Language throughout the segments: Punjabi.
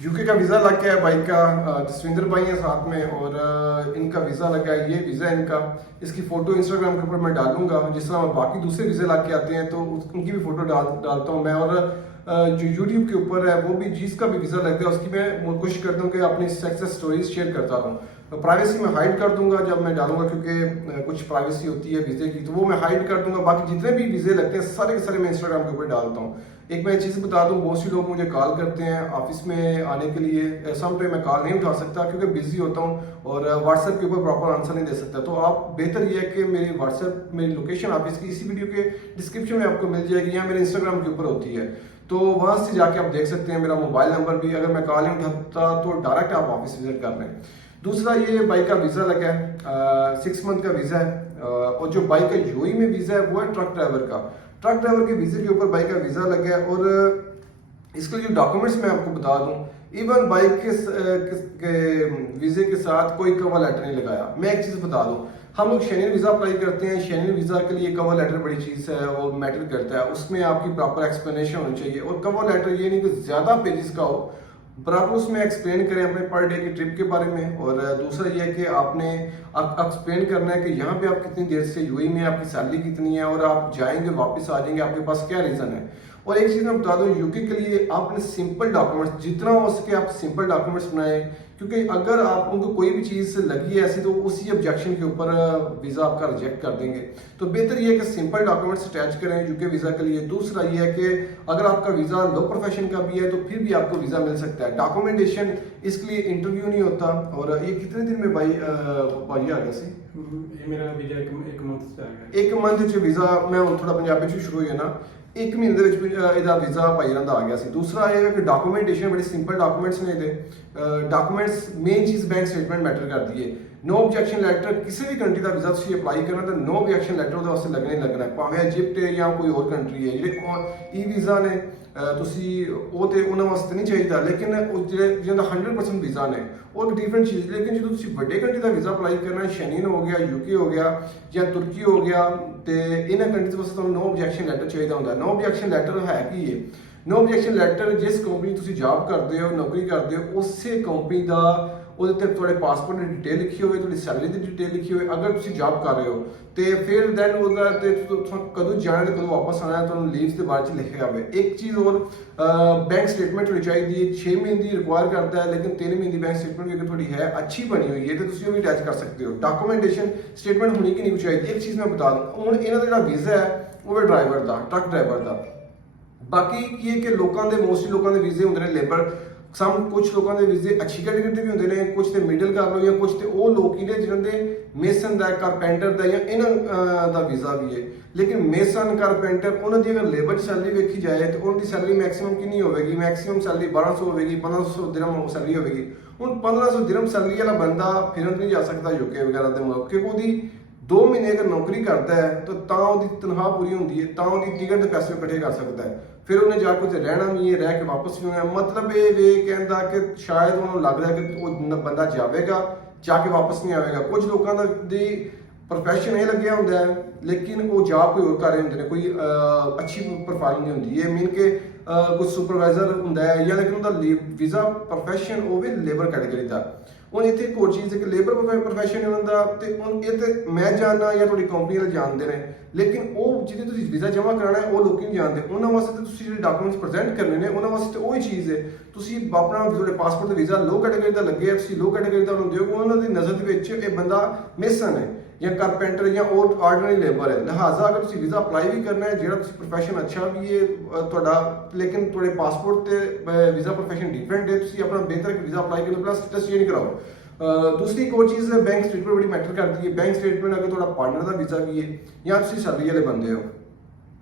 यूके का वीज़ा लग गया है बाइक का। जसविंदर भाई हैं साथ में और इनका वीज़ा लगा है, ये वीज़ा है इनका। इसकी फ़ोटो इंस्टाग्राम के ऊपर मैं डालूंगा, जिस तरह बाकी दूसरे वीज़े लग के आते हैं तो उनकी भी फ़ोटो डालता हूँ मैं। और जो यूट्यूब के ऊपर है वो भी, जिसका भी वीज़ा लगता है उसकी मैं कोशिश करता हूँ कि अपनी सक्सेस स्टोरीज शेयर करता रहूँ। प्राइवेसी में हाइड कर दूंगा जब मैं डालूंगा, क्योंकि कुछ प्राइवेसी होती है वीज़े की, तो वो मैं हाइड कर दूंगा। बाकी जितने भी वीज़े लगते हैं सारे के सारे मैं इंस्टाग्राम के ऊपर डालता हूँ। एक मैं चीज़ बता दूं, बहुत से लोग मुझे कॉल करते हैं ऑफिस में आने के लिए। सम टाइम मैं कॉल नहीं उठा सकता क्योंकि बिजी होता हूं और व्हाट्सएप के ऊपर प्रॉपर आंसर नहीं दे सकता। तो आप बेहतर ये है कि मेरी व्हाट्सएप, मेरी लोकेशन ऑफिस की इसी वीडियो के डिस्क्रिप्शन में आपको मिल जाएगी या मेरे इंस्टाग्राम के ऊपर होती है, तो वहां से जाके आप देख सकते हैं। मेरा मोबाइल नंबर भी, अगर मैं कॉल नहीं उठाता तो डायरेक्ट आप ऑफिस विजिट कर लें। दूसरा, ये बाइक का वीज़ा लगा है, 6 मंथ का वीज़ा है। और जो बाइक का यूएई में वीज़ा है वो है ट्रक ड्राइवर का। ट्रक ड्राइवर के वीज़े के ऊपर बाइक का वीज़ा लगा है। और इसके जो डॉक्यूमेंट्स मैं आपको बता दूं, इवन बाइक के वीज़े के साथ कोई कवर लेटर नहीं लगाया। मैं एक चीज़ बता दूं, हम लोग शेनियन वीज़ा अप्लाई करते हैं। शेनियन वीज़ा के लिए कवर लेटर बड़ी चीज़ है और मैटर करता है। उसमें आपकी प्रॉपर एक्सप्लेनेशन होनी चाहिए। और कवर लेटर ये नहीं कि ज़्यादा पेजेस का हो, बराबर उसमें एक्सप्लेन करें अपने पर डे की ट्रिप के बारे में। और दूसरा ये है कि आपने एक्सप्लेन करना है कि यहाँ पे आप कितनी देर से यूएई में, आपकी सैलरी कितनी है और आप जाएंगे वापस आ जाएंगे, आपके पास क्या रीज़न है। और एक चीज़ मैं बता दूं, यूके के लिए आपने सिंपल डॉक्यूमेंट्स, जितना हो सके आप सिंपल डॉक्यूमेंट्स बनाएं, क्योंकि अगर आप उनको कोई भी चीज़ लगी है ऐसी तो उसी ऑब्जेक्शन के ऊपर वीज़ा आपका रिजेक्ट कर देंगे। तो बेहतर ये है कि सिंपल डॉक्यूमेंट्स अटैच करें यूके वीज़ा के लिए। दूसरा ये है कि अगर आपका वीज़ा लो प्रोफेशन का भी है तो फिर भी आपको वीज़ा मिल सकता है। डॉक्यूमेंटेशन, इसके लिए इंटरव्यू नहीं होता। और ये कितने दिन में भाई आ गया सी? ये मेरा वीजा एक मंथ से आ गया। एक मंथ च वीज़ा, मैं थोड़ा पंजाबी च शुरू होया ना, एक महीने ਦੇ ਵਿੱਚ ਇਹਦਾ ਵੀਜ਼ਾ ਭਾਈ ਦਾ ਆ ਗਿਆ ਸੀ। ਦੂਸਰਾ ਇਹ ਹੈ ਕਿ ਡਾਕੂਮੈਂਟੇਸ਼ਨ ਬੜੀ ਸਿੰਪਲ ਡਾਕੂਮੈਂਟਸ ਨੇ ਇਹਦੇ। ਡਾਕੂਮੈਂਟਸ ਮੇਨ ਚੀਜ਼ ਬੈਂਕ ਸਟੇਟਮੈਂਟ ਮੈਟਰ ਕਰਦੀ ਹੈ। नो ऑब्जेक्शन लेटर, किसी भी कंट्री का वीज़ा ਤੁਸੀਂ ਅਪਲਾਈ ਕਰਨਾ ਤਾਂ नो ऑब्जेक्शन लेटर ਉਹਦੇ ਵਾਸਤੇ ਲੱਗਣਾ ਹੀ ਲੱਗਣਾ, ਭਾਵੇਂ ਇਜਿਪਟ ਹੈ ਜਾਂ ਕੋਈ ਹੋਰ ਕੰਟਰੀ ਹੈ। ਜਿਹੜੇ ਈ ਵੀਜ਼ਾ ਨੇ ਤੁਸੀਂ ਉਹ ਤੇ ਉਹਨਾਂ ਵਾਸਤੇ ਨਹੀਂ ਚਾਹੀਦਾ, ਲੇਕਿਨ ਉਹ ਜਿਹਨਾਂ ਦਾ 100% ਵੀਜ਼ਾ ਨੇ ਉਹ ਡਿਫਰੈਂਟ ਚੀਜ਼। ਲੇਕਿਨ ਜਦੋਂ ਤੁਸੀਂ ਵੱਡੇ ਕੰਟਰੀ ਦਾ ਵੀਜ਼ਾ ਅਪਲਾਈ ਕਰਨਾ, ਸ਼ੈਂਗਨ ਹੋ ਗਿਆ, ਯੂਕੇ ਹੋ ਗਿਆ ਜਾਂ ਤੁਰਕੀ ਹੋ ਗਿਆ, ਤੇ ਇਹਨਾਂ ਕੰਟਰੀਜ਼ ਵਾਸਤੇ ਤੁਹਾਨੂੰ नो ऑब्जेक्शन लेटर ਚਾਹੀਦਾ ਹੁੰਦਾ। नो ऑब्जेक्शन लेटर ਹੈ ਕੀ ਹੈ? नो ऑब्जेक्शन लेटर जिस कंपनी ਤੁਸੀਂ ਜੌਬ ਕਰਦੇ ਹੋ, ਨੌਕਰੀ ਕਰਦੇ ਹੋ, ਉਸੇ ਕੰਪਨੀ ਦਾ ਉਹਦੇ ਤੇ ਤੁਹਾਡੇ ਪਾਸਪੋਰਟ ਦੀ ਡਿਟੇਲ ਲਿਖੀ ਹੋਵੇ, ਤੁਹਾਡੀ ਸੈਲਰੀ ਦੀ ਡਿਟੇਲ ਲਿਖੀ ਹੋਵੇ। ਅਗਰ ਤੁਸੀਂ ਜੌਬ ਕਰ ਰਹੇ ਹੋ ਤੇ ਫਿਰ ਦੈਨ ਉਹਦਾ ਤੇ ਕਦੋਂ ਜਾਣਾ ਤੇ ਕਦੋਂ ਵਾਪਸ ਆਣਾ ਤੁਹਾਨੂੰ ਲੀਵਸ ਦੇ ਬਾਰੇ ਚ ਲਿਖਿਆ ਹੋਵੇ। ਇੱਕ ਚੀਜ਼ ਹੋਰ, ਬੈਂਕ ਸਟੇਟਮੈਂਟ ਹੋਣੀ ਚਾਹੀਦੀ ਹੈ। 6 ਮਹੀਨੇ ਦੀ ਰਿਕੁਆਇਰ ਕਰਦਾ ਹੈ, ਲੇਕਿਨ 3 ਮਹੀਨੇ ਦੀ ਬੈਂਕ ਸਟੇਟਮੈਂਟ ਵੀ ਅਗਰ ਤੁਹਾਡੀ ਹੈ, ਅੱਛੀ ਬਣੀ ਹੋਈ ਹੈ, ਤੇ ਤੁਸੀਂ ਉਹ ਵੀ ਅਟੈਚ ਕਰ ਸਕਦੇ ਹੋ। ਡਾਕੂਮੈਂਟੇਸ਼ਨ ਸਟੇਟਮੈਂਟ ਹੋਣੀ ਕਿ ਨਹੀਂ ਚਾਹੀਦੀ। ਇੱਕ ਚੀਜ਼ ਮੈਂ ਬਤਾ ਦੂੰ, ਹੁਣ ਇਹਨਾਂ ਦਾ ਜਿਹੜਾ ਵੀਜ਼ਾ ਹੈ ਉਹ ਹੈ ਡਰਾਈਵਰ ਦਾ, ਟਰੱਕ ਡਰਾਈਵਰ ਦਾ। ਬਾਕੀ ਕੀ ਹੈ ਕਿ ਲੋਕਾਂ ਦੇ, ਮੋਸਟਲੀ ਲੋਕਾਂ ਦੇ ਵੀਜ਼ੇ ਹੁੰਦੇ ਨੇ ਲੇਬਰ। ਕੁਝ ਲੋਕਾਂ ਦੇ ਵੀਜ਼ੇ ਅੱਛੀ ਕੈਟੇਗਰੀ ਦੇ ਵੀ ਹੁੰਦੇ ਨੇ, ਕੁਝ ਤੇ ਮਿਡਲ ਕਰ ਲਓ, ਜਾਂ ਕੁਝ ਤੇ ਉਹ ਲੋਕ ਹੀ ਨੇ ਜਿਹਨਾਂ ਦੇ ਮੇਸਨ ਦਾ, ਕਾਰਪੈਂਟਰ ਦਾ ਜਾਂ ਇਹਨਾਂ ਦਾ ਵੀਜ਼ਾ ਵੀ ਹੈ। ਲੇਕਿਨ ਮੇਸਨ, ਕਾਰਪੈਂਟਰ, ਉਹਨਾਂ ਦੀ ਅਗਰ ਲੇਬਰ ਦੀ ਸੈਲਰੀ ਵੇਖੀ ਜਾਏ ਤੇ ਉਹਨਾਂ ਦੀ ਸੈਲਰੀ ਮੈਕਸਿਮਮ ਕਿੰਨੀ ਹੋਵੇਗੀ? ਮੈਕਸਿਮਮ ਸੈਲਰੀ 1200 ਹੋਵੇਗੀ, 1500 ਦਿਰਹਮ ਸੈਲਰੀ ਹੋਵੇਗੀ। ਹੁਣ 1500 ਦਿਰਹਮ ਸੈਲਰੀ ਵਾਲਾ ਬੰਦਾ ਫਿਰਨ ਨਹੀਂ ਜਾ ਸਕਦਾ ਯੂਕੇ ਵਗੈਰਾ ਦੇ ਮੁਲਕ, ਕਿਉਂਕਿ ਉਹਦੀ 2 ਮਹੀਨੇ ਅਗਰ ਨੌਕਰੀ ਕਰਦਾ ਹੈ ਤਾਂ ਉਹਦੀ ਤਨਖਾਹ ਪੂਰੀ ਹੁੰਦੀ ਹੈ, ਤਾਂ ਉਹਦੀ ਟਿਕਟ ਦੇ ਪੈਸੇ ਇਕੱਠੇ ਕਰ ਸਕਦਾ ਹੈ। ਫਿਰ ਉਹਨੇ ਜਾ ਕੇ ਉੱਥੇ ਰਹਿਣਾ ਵੀ ਹੈ, ਰਹਿ ਕੇ ਵਾਪਸ ਵੀ ਆਉਣਾ। ਮਤਲਬ ਇਹ ਵੇ ਕਹਿੰਦਾ ਕਿ ਸ਼ਾਇਦ ਉਹਨੂੰ ਲੱਗਦਾ ਕਿ ਉਹ ਬੰਦਾ ਜਾਵੇਗਾ, ਜਾ ਕੇ ਵਾਪਸ ਨਹੀਂ ਆਵੇਗਾ। ਕੁਝ ਲੋਕਾਂ ਦਾ ਦੀ ਪ੍ਰੋਫੈਸ਼ਨ ਇਹ ਲੱਗਿਆ ਹੁੰਦਾ ਹੈ, ਲੇਕਿਨ ਉਹ ਜੌਬ ਕੋਈ ਹੋਰ ਕਰ ਰਹੇ ਹੁੰਦੇ ਨੇ, ਕੋਈ ਅੱਛੀ ਪ੍ਰੋਫਾਈਲ ਨਹੀਂ ਹੁੰਦੀ। ਇਹ ਮੀਨ ਕਿ ਕੋਈ ਸੁਪਰਵਾਈਜ਼ਰ ਹੁੰਦਾ ਹੈ ਜਾਂ, ਲੇਕਿਨ ਉਹਦਾ ਵੀਜ਼ਾ ਪ੍ਰੋਫੈਸ਼ਨ ਉਹ ਵੀ ਲੇਬਰ ਕੈਟੇਗਰੀ ਦਾ। ਹੁਣ ਇੱਥੇ ਇੱਕ ਹੋਰ ਚੀਜ਼ ਹੈ ਕਿ ਲੇਬਰ ਪ੍ਰੋਫੈਸ਼ਨ ਉਹਨਾਂ ਦਾ, ਤੇ ਹੁਣ ਇਹ ਤੇ ਮੈਂ ਜਾਣਦਾ ਜਾਂ ਤੁਹਾਡੀ ਕੰਪਨੀ ਵਾਲੇ ਜਾਣਦੇ ਨੇ, ਲੇਕਿਨ ਉਹ ਜਿਹਦੇ ਤੁਸੀਂ ਵੀਜ਼ਾ ਜਮ੍ਹਾਂ ਕਰਾਉਣਾ ਹੈ ਉਹ ਲੋਕੀ ਨਹੀਂ ਜਾਣਦੇ। ਉਹਨਾਂ ਵਾਸਤੇ ਤਾਂ ਤੁਸੀਂ ਜਿਹੜੇ ਡਾਕੂਮੈਂਟਸ ਪ੍ਰੈਜ਼ੈਂਟ ਕਰਨੇ ਨੇ ਉਹਨਾਂ ਵਾਸਤੇ ਉਹੀ ਚੀਜ਼ ਹੈ। ਤੁਸੀਂ ਆਪਣਾ ਤੁਹਾਡੇ ਪਾਸਪੋਰਟ ਦਾ ਵੀਜ਼ਾ ਲੋ ਕੈਟੇਗਰੀ ਦਾ ਲੱਗਿਆ, ਤੁਸੀਂ ਲੋ ਕੈਟੇਗਰੀ ਦਾ ਉਹਨੂੰ ਦਿਓ, ਉਹਨਾਂ ਦੀ ਨਜ਼ਰ ਦੇ ਵਿੱਚ ਇਹ ਬੰਦਾ ਮੇਸਨ ਹੈ ਜਾਂ ਕਾਰਪੈਂਟਰ ਜਾਂ ਉਹ ਆਰਡੀਨਰੀ ਲੇਬਰ ਹੈ। ਲਿਹਾਜ਼ਾ ਅਗਰ ਤੁਸੀਂ ਵੀਜ਼ਾ ਅਪਲਾਈ ਵੀ ਕਰਨਾ ਹੈ, ਜਿਹੜਾ ਤੁਸੀਂ ਪ੍ਰੋਫੈਸ਼ਨ ਅੱਛਾ ਵੀ ਹੈ ਤੁਹਾਡਾ, ਲੇਕਿਨ ਤੁਹਾਡੇ ਪਾਸਪੋਰਟ ਤੇ ਵੀਜ਼ਾ ਪ੍ਰੋਫੈਸ਼ਨ ਡਿਫਰੈਂਟ ਹੈ, ਤੁਸੀਂ ਆਪਣਾ ਬਿਹਤਰ ਵੀਜ਼ਾ ਅਪਲਾਈ ਕਰਨ ਪਲੱਸ ਸਟੇਟਸ ਚੇਂਜ ਕਰਾਓ। दूसरी एक और चीज़ है, बैंक स्टेटमेंट बड़ी मैटर करती है। बैंक स्टेटमेंट अगर थोड़ा पार्टनर का वीज़ा भी है या तुम सैलरी वाले बंदे हो,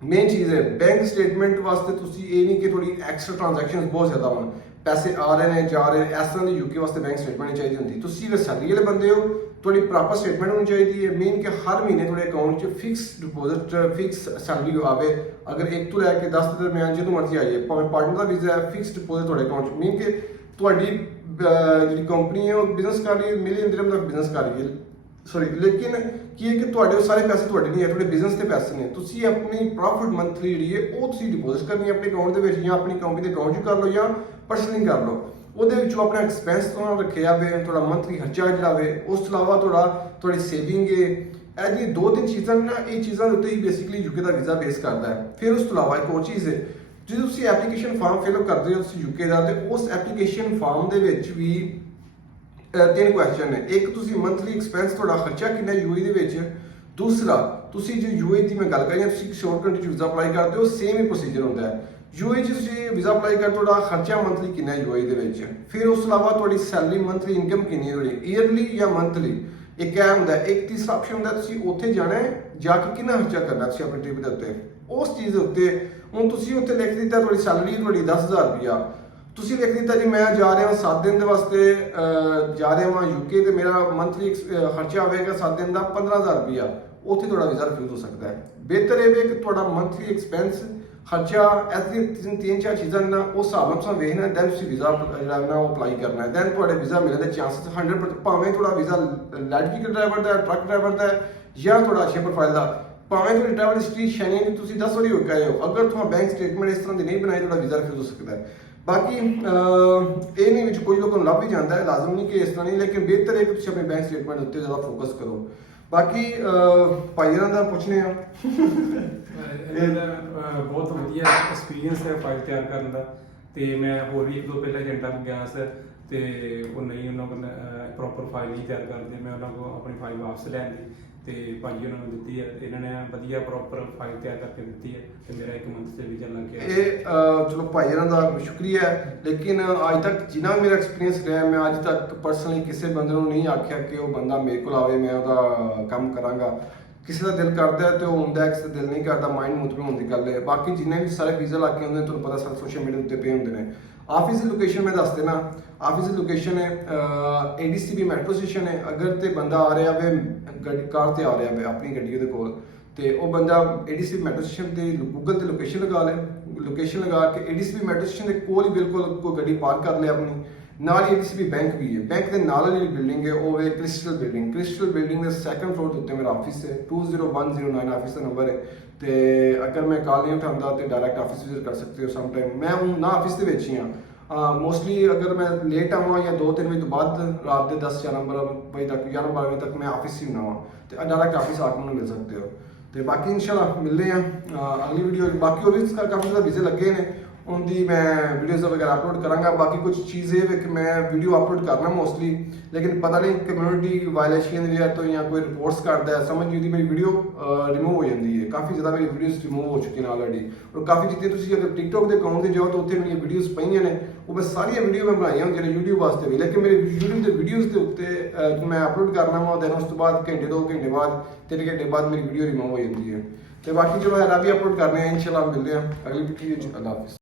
मेन चीज़ है बैंक स्टेटमेंट वास्ते तुसी ये नहीं कि थोड़ी एक्स्ट्रा ट्रांजैक्शन बहुत ज़्यादा होन, पैसे आ रहे हैं जा रहे हैं, इस तरह की यूके वास्ते बैंक स्टेटमेंट नहीं चाहिए होंगी। तुसी अगर सैलरी वाले बंदे हो, थोड़ी प्रॉपर स्टेटमेंट होनी चाहिए है। मेन कि हर महीने थोड़े अकाउंट च फिक्स डिपोजिट, फिक्स सैलरी आवे। अगर 1 तो लैके 10 के दरम्यान जो मर्जी आइए, भावें पार्टनर का वीज़ा है, फिक्स डिपोजिट थोड़े अकाउंट। मीन कि थोड़ी जी कंपनी है वो बिजनेस कर रही है, मिलियन दिरहम तक बिजनेस कर रही है, सॉरी, लेकिन ਕੀ ਹੈ ਕਿ ਤੁਹਾਡੇ ਸਾਰੇ ਪੈਸੇ ਤੁਹਾਡੇ ਨਹੀਂ ਹੈ, ਤੁਹਾਡੇ ਬਿਜ਼ਨਸ ਦੇ ਪੈਸੇ ਨੇ। ਤੁਸੀਂ ਆਪਣੀ ਪ੍ਰੋਫਿਟ ਮੰਥਲੀ ਜਿਹੜੀ ਹੈ ਉਹ ਤੁਸੀਂ ਡਿਪੋਜ਼ਿਟ ਕਰਨੀ ਹੈ ਆਪਣੇ ਅਕਾਊਂਟ ਦੇ ਵਿੱਚ, ਜਾਂ ਆਪਣੀ ਕੰਪਨੀ ਦੇ ਅਕਾਊਂਟ 'ਚ ਕਰ ਲਓ ਜਾਂ ਪਰਸਨਲੀ ਕਰ ਲਓ। ਉਹਦੇ ਵਿੱਚੋਂ ਆਪਣਾ ਐਕਸਪੈਂਸ ਤੁਹਾਨੂੰ ਰੱਖਿਆ ਜਾਵੇ, ਤੁਹਾਡਾ ਮੰਥਲੀ ਖਰਚਾ ਜਿਹੜਾ ਵੇ, ਉਸ ਤੋਂ ਇਲਾਵਾ ਤੁਹਾਡੀ ਸੇਵਿੰਗ ਹੈ। ਇਹ ਜਿਹੜੀ ਦੋ ਤਿੰਨ ਚੀਜ਼ਾਂ ਨੇ ਨਾ, ਇਹ ਚੀਜ਼ਾਂ ਦੇ ਉੱਤੇ ਹੀ ਬੇਸਿਕਲੀ ਯੂਕੇ ਦਾ ਵੀਜ਼ਾ ਬੇਸ ਕਰਦਾ ਹੈ। ਫਿਰ ਉਸ ਤੋਂ ਇਲਾਵਾ ਇੱਕ ਹੋਰ ਚੀਜ਼ ਹੈ, ਜਦੋਂ ਤੁਸੀਂ ਐਪਲੀਕੇਸ਼ਨ ਫਾਰਮ ਫਿਲਅਪ ਕਰਦੇ ਹੋ ਤੁਸੀਂ ਯੂਕੇ ਦਾ, ਤੇ ਉਸ ਐਪਲੀਕੇਸ਼ਨ ਫਾਰਮ ਦੇ ਵਿੱਚ ਵੀ ਤਿੰਨ ਕੁਐਸਚਨ ਨੇ। ਇੱਕ, ਤੁਸੀਂ ਮੰਥਲੀ ਐਕਸਪੈਂਸ ਤੁਹਾਡਾ ਖਰਚਾ ਕਿੰਨਾ ਯੂਏ ਦੇ ਵਿੱਚ। ਦੂਸਰਾ, ਤੁਸੀਂ ਜੋ ਯੂਏ ਦੀ ਮੈਂ ਗੱਲ ਕਰੀ ਹਾਂ, ਤੁਸੀਂ ਕਿਸੇ ਹੋਰ ਕੰਟਰੀ 'ਚ ਵੀਜ਼ਾ ਅਪਲਾਈ ਕਰਦੇ ਹੋ, ਸੇਮ ਹੀ ਪ੍ਰੋਸੀਜਰ ਹੁੰਦਾ ਹੈ। ਯੂਏ 'ਚ ਤੁਸੀਂ ਵੀਜ਼ਾ ਅਪਲਾਈ ਕਰਦੇ, ਤੁਹਾਡਾ ਖਰਚਾ ਮੰਥਲੀ ਕਿੰਨਾ ਹੈ ਯੂਏ ਦੇ ਵਿੱਚ। ਫਿਰ ਉਸ ਤੋਂ ਇਲਾਵਾ ਤੁਹਾਡੀ ਸੈਲਰੀ ਮੰਥਲੀ ਇਨਕਮ ਕਿੰਨੀ ਹੈ ਤੁਹਾਡੀ, ਈਅਰਲੀ ਜਾਂ ਮੰਥਲੀ। ਇੱਕ ਇਹ ਹੁੰਦਾ ਹੈ। ਇੱਕ ਤੀਸਰਾ ਆਪਸ਼ਨ ਹੁੰਦਾ, ਤੁਸੀਂ ਉੱਥੇ ਜਾਣਾ ਹੈ, ਜਾ ਕੇ ਕਿੰਨਾ ਖਰਚਾ ਕਰਨਾ ਤੁਸੀਂ ਆਪਣੀ ਟ੍ਰਿਪ ਦੇ ਉੱਤੇ। ਉਸ ਚੀਜ਼ ਦੇ ਉੱਤੇ ਹੁਣ ਤੁਸੀਂ ਉੱਥੇ ਲਿਖ ਦਿੱਤਾ ਤੁਹਾਡੀ ਸੈਲਰੀ ਤੁਹਾਡੀ 10,000 ਰੁਪਇਆ, ਤੁਸੀਂ ਲਿਖ ਦਿੱਤਾ ਜੀ ਮੈਂ ਜਾ ਰਿਹਾ 7 ਦਿਨ ਦੇ ਵਾਸਤੇ ਜਾ ਰਿਹਾ ਹਾਂ ਯੂਕੇ, ਤੇ ਮੇਰਾ ਮੰਥਲੀ ਖਰਚਾ ਆਵੇਗਾ 7 ਦਿਨ ਦਾ 15,000 ਰੁਪਇਆ, ਉੱਥੇ ਤੁਹਾਡਾ ਵੀਜ਼ਾ ਰਿਫਿਊਜ਼ ਹੋ ਸਕਦਾ ਹੈ। ਬਿਹਤਰ ਇਹ ਵੇ ਕਿ ਤੁਹਾਡਾ ਮੰਥਲੀ ਐਕਸਪੈਂਸ ਖਰਚਾ ਐਸੀ ਤਿੰਨ ਚਾਰ ਚੀਜ਼ਾਂ ਨਾ ਉਸ ਹਿਸਾਬ ਨਾਲ ਤੁਸੀਂ ਵੇਖਣਾ, ਦੈਨ ਤੁਸੀਂ ਵੀਜ਼ਾ ਜਿਹੜਾ ਨਾ ਉਹ ਅਪਲਾਈ ਕਰਨਾ ਹੈ। ਦੈਨ ਤੁਹਾਡੇ ਵੀਜ਼ਾ ਮਿਲਣ ਦੇ ਚਾਂਸਸ 100%, ਭਾਵੇਂ ਤੁਹਾਡਾ ਵੀਜ਼ਾ ਲੈਟਰਿਕ ਡਰਾਈਵਰ ਦਾ, ਟਰੱਕ ਡਰਾਈਵਰ ਦਾ ਜਾਂ ਤੁਹਾਡਾ ਅੱਛੇ ਪ੍ਰੋਫਾਈਲ ਦਾ, ਭਾਵੇਂ ਤੁਹਾਡੀ ਟਰੈਵਲ ਹਿਸਟਰੀ ਸ਼ੈਨੀ ਨਹੀਂ, ਤੁਸੀਂ 10 ਵਾਰੀ ਹੋ ਕੇ ਆਏ ਹੋ, ਅਗਰ ਤੁਹਾਡਾ ਬੈਂਕ ਸਟੇਟਮੈਂਟ ਇਸ ਤਰ੍ਹਾਂ ਦੀ ਨਹੀਂ ਬਣਾਈ, ਤੁਹਾਡਾ ਵੀਜ਼ਾ ਰਿਫਿਊਜ਼ ਹੋ ਸਕਦਾ ਹੈ। ਬਾਕੀ ਇਹ ਨਹੀਂ ਵਿੱਚ ਕੋਈ ਲੋਕਾਂ ਨੂੰ ਲੱਭ ਵੀ ਜਾਂਦਾ ਹੈ, ਲਾਜ਼ਮ ਨਹੀਂ ਕਿ ਇਸ ਤਰ੍ਹਾਂ ਨਹੀਂ, ਲੇਕਿਨ ਬਿਹਤਰ ਹੈ ਕਿ ਤੁਸੀਂ ਆਪਣੇ ਬੈਂਕ ਸਟੇਟਮੈਂਟ ਉੱਤੇ ਜ਼ਿਆਦਾ ਫੋਕਸ ਕਰੋ। ਬਾਕੀ ਭਾਈਆਂ ਦਾ ਪੁੱਛਨੇ ਆ ਇਹਦਾ ਬਹੁਤ ਵਧੀਆ ਐਕਸਪੀਰੀਅੰਸ ਹੈ ਫਾਈਲ ਤਿਆਰ ਕਰਨ ਦਾ, ਤੇ ਮੈਂ ਹੋਰ ਵੀ ਇੱਕ ਦੋ ਪਹਿਲਾਂ ਏਜੰਟਾਂ ਕੋਲ ਗਿਆ ਸੀ, ਤੇ ਉਹ ਨਹੀਂ, ਉਹਨਾਂ ਕੋਲ ਪ੍ਰੋਪਰ ਫਾਈਲ ਨਹੀਂ ਤਿਆਰ ਕਰਦੇ। ਮੈਂ ਉਹਨਾਂ ਕੋਲ ਆਪਣੀ ਫਾਈਲ ਵਾਪਸ ਲੈਣ ਦੀ ਤੇ ਭਾਜੀ ਉਹਨਾਂ ਨੂੰ ਦਿੱਤੀ ਹੈ, ਤੇ ਇਹਨਾਂ ਨੇ ਵਧੀਆ ਪ੍ਰੋਪਰ ਫਾਈਲ ਤਿਆਰ ਕਰਕੇ ਦਿੱਤੀ ਹੈ, ਤੇ ਮੇਰਾ 1 ਮੰਥ ਤੇ ਵੀਜ਼ਾ ਲੱਗ ਗਿਆ। ਇਹ ਚਲੋ ਭਾਈਆਂ ਦਾ ਸ਼ੁਕਰੀਆ ਹੈ, ਲੇਕਿਨ ਅੱਜ ਤੱਕ ਜਿੰਨਾ ਮੇਰਾ ਐਕਸਪੀਰੀਅੰਸ ਰਿਹਾ, ਮੈਂ ਅੱਜ ਤੱਕ ਪਰਸਨਲੀ ਕਿਸੇ ਬੰਦੇ ਨੂੰ ਨਹੀਂ ਆਖਿਆ ਕਿ ਉਹ ਬੰਦਾ ਮੇਰੇ ਕੋਲ ਆਵੇ ਮੈਂ ਉਹਦਾ ਕੰਮ ਕਰਾਂਗਾ। ਕਿਸੇ ਦਾ ਦਿਲ ਕਰਦਾ ਤੇ ਉਹ ਹੁੰਦਾ, ਕਿਸੇ ਦਾ ਦਿਲ ਨਹੀਂ ਕਰਦਾ, ਮਾਈਂਡ ਮੁਤਮਿਨ ਹੋਣ ਦੀ ਗੱਲ ਹੈ। ਬਾਕੀ ਜਿੰਨੇ ਵੀ ਸਾਰੇ ਵੀਜ਼ਾ ਲੱਗ ਕੇ ਹੁੰਦੇ ਨੇ, ਤੁਹਾਨੂੰ ਪਤਾ ਸਾਰੇ ਸੋਸ਼ਲ ਮੀਡੀਆ ਉੱਤੇ ਪਏ ਹੁੰਦੇ ਨੇ। ਆਫਿਸ ਦੀ ਲੋਕੇਸ਼ਨ ਮੈਂ ਦੱਸ ਦੇਣਾ, ਆਫਿਸ ਦੀ ਲੋਕੇਸ਼ਨ ਹੈ ADCB ਮੈਟਰੋ ਸਟੇਸ਼ਨ ਹੈ। ਅਗਰ ਤੇ ਬੰਦਾ ਆ ਰਿਹਾ ਵੇ ਕਾਰ ਤੇ ਆ ਰਿਹਾ ਵੇ ਆਪਣੀ ਗੱਡੀ ਉਹਦੇ ਕੋਲ, ਤੇ ਉਹ ਬੰਦਾ ADCB ਮੈਟਰੋ ਸਟੇਸ਼ਨ ਤੇ ਗੂਗਲ ਤੇ ਲੋਕੇਸ਼ਨ ਲਗਾ ਲੇ, ਲੋਕੇਸ਼ਨ ਲਗਾ ਕੇ ADCB ਮੈਟਰੋ ਸਟੇਸ਼ਨ ਦੇ ਕੋਲ ਹੀ ਬਿਲਕੁਲ ਕੋਈ ਗੱਡੀ ਪਾਰਕ ਕਰ ਲਿਆ ਆਪਣੀ, ਨਾਲ ਹੀ ADCB ਬੈਂਕ ਵੀ ਹੈ। ਬੈਂਕ ਦੇ ਨਾਲ ਜਿਹੜੀ ਬਿਲਡਿੰਗ ਹੈ ਉਹ ਹੈ ਕ੍ਰਿਸਟਲ ਬਿਲਡਿੰਗ। ਕ੍ਰਿਸਟਲ ਬਿਲਡਿੰਗ ਦੇ 2nd ਫਲੋਰ ਦੇ ਉੱਤੇ ਮੇਰਾ ਆਫਿਸ ਹੈ, 20109 ਆਫਿਸ ਦਾ ਨੰਬਰ ਹੈ। ਤੇ ਅਗਰ ਮੈਂ ਕਾਲ ਨਹੀਂ ਉਠਾਉਂਦਾ ਤੇ ਡਾਇਰੈਕਟ ਆਫਿਸ ਵਿਜ਼ਿਟ ਕਰ ਸਕਦੇ ਹੋ। ਸਮ ਟਾਈਮ ਮੈਂ ਹੁਣ ਨਾ ਆਫਿਸ ਦੇ ਵਿੱਚ ਹੀ ਹਾਂ, ਮੋਸਟਲੀ ਅਗਰ ਮੈਂ ਲੇਟ ਆਵਾਂ ਜਾਂ 2-3 ਵਜੇ ਤੋਂ ਬਾਅਦ ਰਾਤ ਦੇ 10-11 ਵਜੇ ਤੱਕ, 11-12 ਵਜੇ ਤੱਕ ਮੈਂ ਆਫਿਸ ਹੀ ਹੁਣਾ ਵਾ, ਤੇ ਡਾਇਰੈਕਟ ਆਫਿਸ ਆ ਕੇ ਮੈਨੂੰ ਮਿਲ ਸਕਦੇ ਹੋ। ਤੇ ਬਾਕੀ ਇਨਸ਼ਾਅੱਲਾ ਮਿਲਦੇ ਹਾਂ ਅਗਲੀ ਵੀਡੀਓ। ਬਾਕੀ ਉਹ ਵੀ ਕਾਫੀ ਜ਼ਿਆਦਾ ਵੀਜ਼ੇ ਲੱਗੇ ਨੇ, ਉਹਦੀ ਮੈਂ ਵੀਡੀਓਜ਼ ਵਗੈਰਾ ਅਪਲੋਡ ਕਰਾਂਗਾ। ਬਾਕੀ ਕੁਝ ਚੀਜ਼ ਇਹ ਕਿ ਮੈਂ ਵੀਡੀਓ ਅਪਲੋਡ ਕਰਨਾ ਮੋਸਟਲੀ, ਲੇਕਿਨ ਪਤਾ ਨਹੀਂ ਕਮਿਊਨਿਟੀ ਵਾਇਲੇਸ਼ਨ ਦੀ ਵਜ੍ਹਾ ਤੋਂ ਜਾਂ ਕੋਈ ਰਿਪੋਰਟਸ ਕਰਦਾ ਹੈ, ਸਮਝ ਨਹੀਂ ਮੇਰੀ ਵੀਡੀਓ ਰਿਮੂਵ ਹੋ ਜਾਂਦੀ ਹੈ। ਕਾਫੀ ਜ਼ਿਆਦਾ ਮੇਰੀ ਵੀਡੀਓਜ਼ ਰਿਮੂਵ ਹੋ ਚੁੱਕੀਆਂ ਨੇ ਆਲਰੇਡੀ, ਔਰ ਕਾਫੀ ਚੀਜ਼ਾਂ ਤੁਸੀਂ ਅਗਰ ਟਿਕਟੋਕ ਦੇ ਅਕਾਊਂਟ ਤੇ ਜਾਓ ਤਾਂ ਉੱਥੇ ਮੇਰੀਆਂ ਵੀਡੀਓਜ਼ ਪਈਆਂ ਨੇ, ਉਹ ਮੈਂ ਸਾਰੀਆਂ ਵੀਡੀਓ ਮੈਂ ਬਣਾਈਆਂ ਹੁੰਦੀਆਂ ਨੇ YouTube ਵਾਸਤੇ ਵੀ, ਲੇਕਿਨ ਮੇਰੇ YouTube ਦੇ ਵੀਡੀਓਜ਼ ਦੇ ਉੱਤੇ ਮੈਂ ਅਪਲੋਡ ਕਰਨਾ ਵਾ, ਦੈਨ ਉਸ ਤੋਂ ਬਾਅਦ ਘੰਟੇ 2 ਘੰਟੇ ਬਾਅਦ 3 ਘੰਟੇ ਬਾਅਦ ਮੇਰੀ ਵੀਡੀਓ ਰਿਮੂਵ ਹੋ ਜਾਂਦੀ ਹੈ। ਤੇ ਬਾਕੀ ਜੋ ਹੈ ਵੀ ਅਪਲੋਡ ਕਰਨੇ ਆ, ਇਨਸ਼ਾਅੱਲਾ ਮਿਲਦੇ ਹਾਂ ਅਗਲੀ ਵੀਡੀਓ 'ਚ। ਅੱਲਾਹ ਹਾਫਿਜ਼।